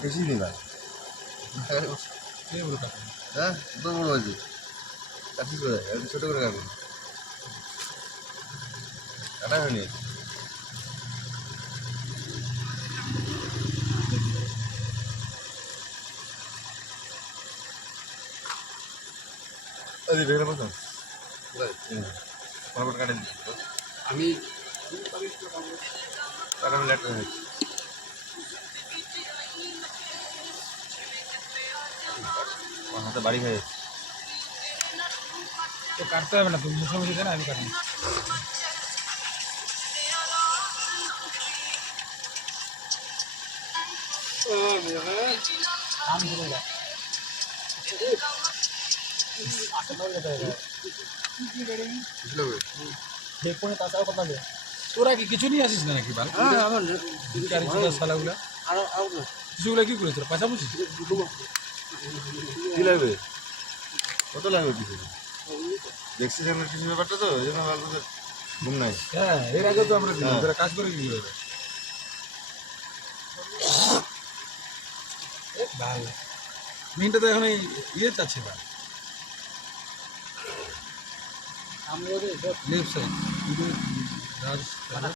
কাটিসই নি ভাই হ্যাঁ তো বড় হয়েছে কাটিস করে ছোটো করে কাটুন কাটা হয়নি अरे वेगळं बघ ना बरोबर काढेल আমি काढा लेट हाथ बाड़ी है তো কাটতে হবে না, তুমি মুখে মুখে দেন, আমি কাটি। তোরা কি কিছু নিয়ে আসিস না নাকি বাল? শালাগুলা কিছুগুলা কি করে তোরা পয়সা বুঝিস? কি লাগবে কত লাগবে কিছু দেখছিস না কিছু ব্যাপারটা তো এই জন্য ভালো ঘুম নাই হ্যাঁ, এর আগে তো আমরা দিলাম, তোরা কাজ করে কি করে? ভালো মিনটা তো এখন এই ইয়ে চাচ্ছে না, লেফট সাইড